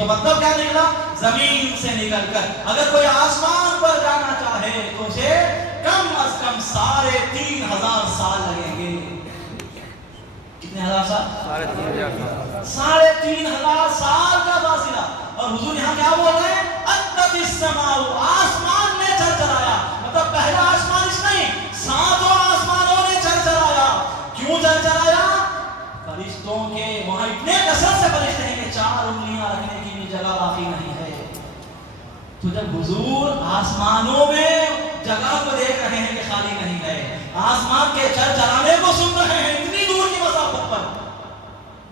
تو مطلب کیا نکلا؟ زمین سے نکل کر اگر کوئی آسمان پر جانا چاہے تو اسے کم از کم 3,500 سال لگیں گے. کتنے ہزار سال؟ 3,500 سال کا فاصلہ. اور حضور یہاں کیا بول رہے ہیں؟ اَتَّتِ السَّمَاءُ، آسمان نے چرچرایا. مطلب پہلا آسمان اس نہیں، 7 آسمانوں نے چرچرایا. کیوں چرچرایا؟ فرشتوں کے وہاں اتنے کثرت سے فرشتے ہیں کہ 4 انگلیاں رکھنے کی بھی جگہ باقی نہیں ہے. تو جب حضور آسمانوں میں جگہ کو دیکھ رہے ہیں کہ خالی نہیں ہے، آسمان کے چرچرانے کو سن رہے ہیں اتنی دور کی مسافت پر،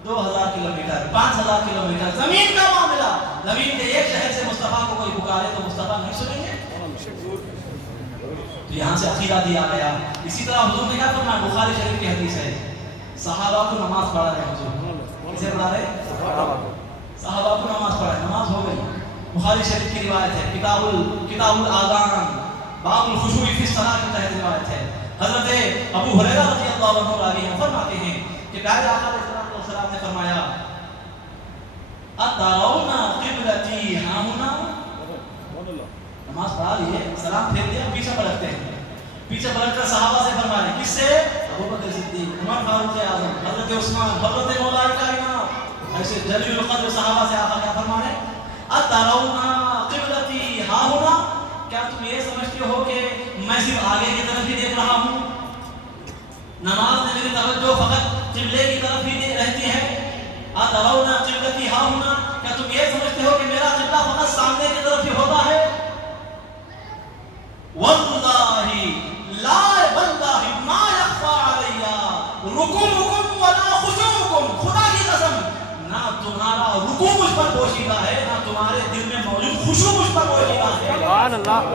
2,000 کلومیٹر، 5,000 کلومیٹر زمین کا معاملہ. زمین کے ایک شہر سے مصطفیٰ کو کوئی پکارے تو مصطفیٰ نہیں سنیں گے. تو یہاں سے عقیدہ دیا گیا. اسی طرح حضور نے کیا فرمایا؟ بخاری شریف کی حدیث ہے، صحابہ کو نماز پڑھا رہے حضور. کسے پڑھا رہے؟ صحابہ کو نماز پڑھا رہے. نماز ہو گئی. بخاری شریف کی روایت ہے، کتاب الاذان باب الخشوع فی الصلاۃ کے تحت روایت ہے. حضرت ابو ہریرہ رضی اللہ عنہ راوی ہیں، فرماتے ہیں کہ پیارے آقا علیہ السلام نے فرمایا اترون قبلتی ہاہنا. نماز پڑھا لیے، سلام پھیر دیا، پیچھے پلٹتے ہیں. پیچھے پلٹ کر صحابہ سے فرما رہے کس سے؟ ابو بکر صدیق، عمر فاروق اعظم، حضرت عثمان، حضرت مولا کائنات، ایسے جلیل القدر صحابہ سے آقا کیا فرما رہے؟ اترون قبلتی ہاہنا، کیا تم یہ سمجھتے ہو کہ میں صرف آگے کی طرف ہی دیکھ رہا ہوں؟ نماز میں میری توجہ فقط قبلے کی طرف ہی رہتی ہے؟ اترون قبلتی ہاہنا، کیا تم یہ سمجھتے ہو کہ میرا قبلہ فقط سامنے کی طرف ہی ہوتا ہے؟ واللہ لا واللہ ما یخفی علی رکوعکم ولا خشوعکم، خدا کی قسم نہ تمہارا رکوع مجھ پر پوشیدہ ہے، نہ تمہارے دل میں موجود خشوع مجھ پر پوشیدہ ہے. سبحان اللہ.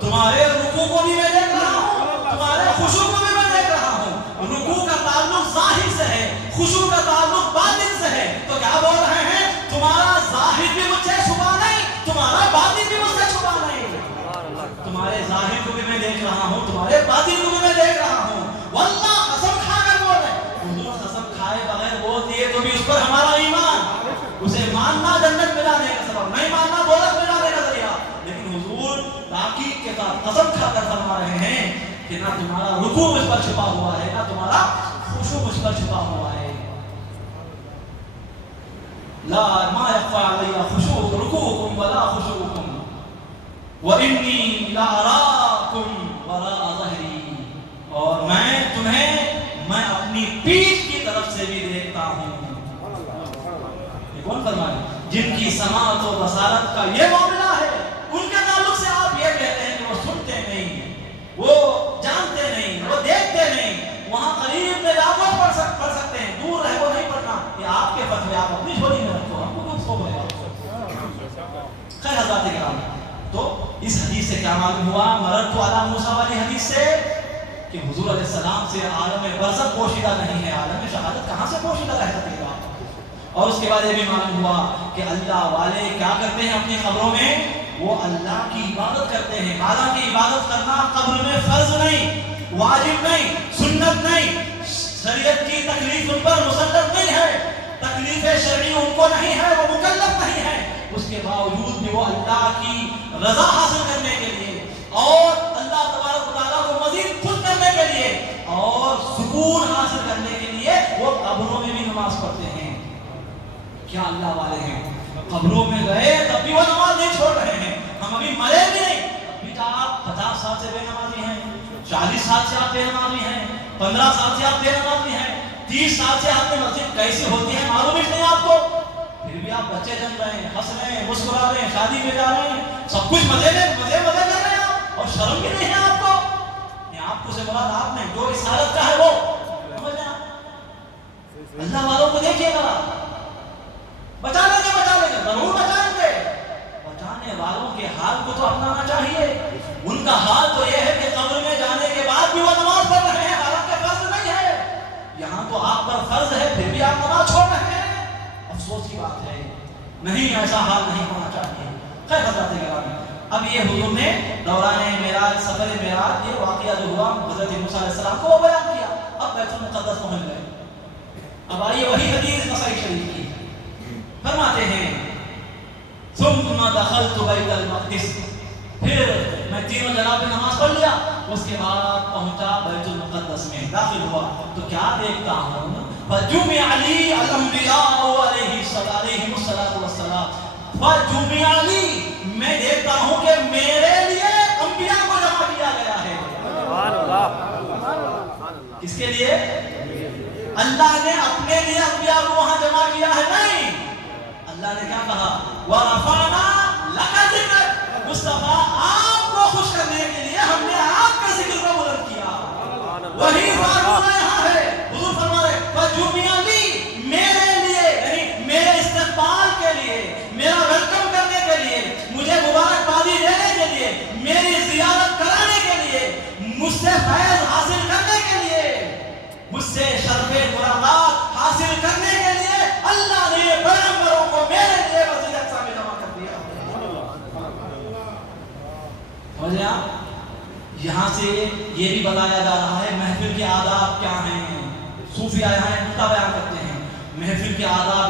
تمہارے رکوع کو بھی میں دیکھ رہا ہوں، تمہارے خشوع کو بھی میں دیکھ رہا ہوں. رکوع کا تعلق ظاہر سے ہے، خشوع کا تعلق باطن سے ہے. تو کیا بول رہے ہیں؟ تمہارا ظاہر بھی مجھ سے چھپا نہیں، تمہارا باطن بھی مجھ سے چھپا نہیں. تمہارے ظاہر کو بھی میں دیکھ رہا ہوں، تمہارے باطن کو بھی میں دیکھ رہا ہوں. واللہ قسم کھا کر بول رہے ہیں. حضور قسم کھائے بغیر بول دیے تو بھی اس پر ہمارا ایمان، اسے ماننا جنت میں جانے کا سبب، نہیں ماننا دوزخ میں جانے کا ذریعہ. لیکن حضور تاکید کے ساتھ قسم کھا کر فرما رہے ہیں کہ نہ تمہارا رکوع مجھ پر چھپا ہوا ہے، نہ تمہارا خشوع مجھ پر چھپا ہوا ہے. لا ما يخفى علي خشوع ركوعكم ولا خشوعكم وإني لأراكم وراء ظهري، اور میں تمہیں اپنی پیٹھ کی طرف سے بھی دیکھتا ہوں. یہ کون فرمائے؟ جن کی سماعت و بصارت کا یہ معاملہ ہے، ان کے تعلق سے آپ یہ کہتے ہیں کہ وہ سنتے نہیں، وہ جانتے نہیں، وہ دیکھتے نہیں. وہاں قریب میں جا کر پڑھ سکتے ہیں، دور ہے وہ نہیں پڑھنا. یہ آپ کے فتوے، آپ اپنی جھولی میں رکھو، ہم کو کیوں سو گئے. خیر حضرات کرام، تو اس حدیث سے کیا معلوم ہوا؟ مررت علی موسیٰ والی حدیث سے کہ حضور علیہ السلام سے عالم برزخ پوشیدہ نہیں ہے، عالم شہادت کہاں سے پوشیدہ رہ سکے گا. اور اس کے بعد یہ بھی معلوم ہوا کہ اللہ والے کیا کرتے ہیں اپنی قبروں میں؟ وہ اللہ کی عبادت کرتے ہیں. حالانکہ عبادت کرنا قبر میں فرض نہیں، واجب نہیں، سنت نہیں، شریعت کی تکلیف ان پر مسلط نہیں ہے، تکلیف شرعی ان کو نہیں ہے، وہ مکلف نہیں ہے. اس کے باوجود بھی وہ اللہ کی رضا حاصل کرنے کے لیے اور اللہ تبارک و تعالیٰ کو مزید خوش کرنے کے لیے اور سکون حاصل کرنے کے لیے وہ قبروں میں بھی نماز پڑھتے ہیں. کیا اللہ والے ہیں؟ قبروں میں گئے تب بھی وہ نماز نہیں چھوڑ رہے ہیں. ہم ابھی مرے بھی نہیں، ابھی تو آپ 50 سال سے بے نمازی ہیں، 40 سال سے آپ بے نمازی ہیں، 15 سال سے آپ بے نمازی ہیں، 30 سال سے آپ کی مسجد کیسی ہوتی ہے معلوم ہی نہیں آپ کو. پھر بھی آپ بچے جن رہے ہیں، ہنس رہے ہیں، مسکرا رہے ہیں، شادی میں جا رہے ہیں، سب کچھ مزے کر رہے ہیں آپ، اور شرم بھی نہیں ہے آپ کو. یہ آپ کو سے مراد آپ نے جو اس حالت کا ہے وہ سمجھ لیں. اللہ والوں کو دیکھیے گا، بچا لیں گے ضرور بچائیں گے. بچانے والوں کے حال کو تو اپنانا چاہیے. ان کا حال تو یہ ہے کہ قبر میں جانے کے بعد بھی وہ نماز پڑھ رہے ہیں، حالانکہ فرض نہیں ہے. یہاں تو آپ پر فرض ہے پھر بھی آپ نماز چھوڑ رہے ہیں. افسوس کی بات ہے، نہیں ایسا حال نہیں ہونا چاہیے. خیر حضرات گرامی، اب یہ حضور نے دوران معراج، سفر معراج، یہ واقعہ جو ہوا حضرت موسیٰ علیہ السلام کو وہ بیان کیا. اب بیت المقدس پہنچ گئے. اب آئیے وہی حدیث نسائی شریف کی. فرماتے ہیں ثم دخلت بیت المقدس، پھر میں تینوں جگہ پہ نماز پڑھ لیا، اس کے بعد پہنچا بیت المقدس میں داخل ہوا تو کیا دیکھتا ہوں، فجمع لی الانبیاء علیہ الصلاۃ والسلام، فجمع لی، میں دیکھتا ہوں کہ میرے لیے انبیاء کو جمع کیا گیا ہے۔ سبحان اللہ، کس کے لیے؟ اللہ نے اپنے لیے انبیاء کو وہاں جمع کیا ہے نہیں، اللہ نے کیا کہا، وَرَفَعْنَا لَكَ ذِكْرَكَ، مصطفیٰ آپ کو خوش کرنے کے لیے ہم نے آپ کا ذکر کو بلند کیا۔ وہی فارمولہ یہاں ہے، حضور فرما رہے فَجُمِعَ لِي، میرے لیے، یعنی میرے استقبال کے لیے، میرا ویلکم کرنے کے لیے، مجھے مبارکبادی دینے کے لیے، میری زیارت کرانے کے لیے، مجھ سے فیض حاصل کرنے کے لیے، مجھ سے شرف ملاقات حاصل کرنے کے لیے اللہ نے پیغمبروں کو میرے لیے مسجد اقصی میں جمع کر دیا۔ سمجھے آپ؟ یہاں سے یہ بھی بتایا جا رہا ہے محفل کے آداب کیا ہیں۔ صوفیہ یہاں ایک نقطہ بیان کرتے ہیں، محفل کے آداب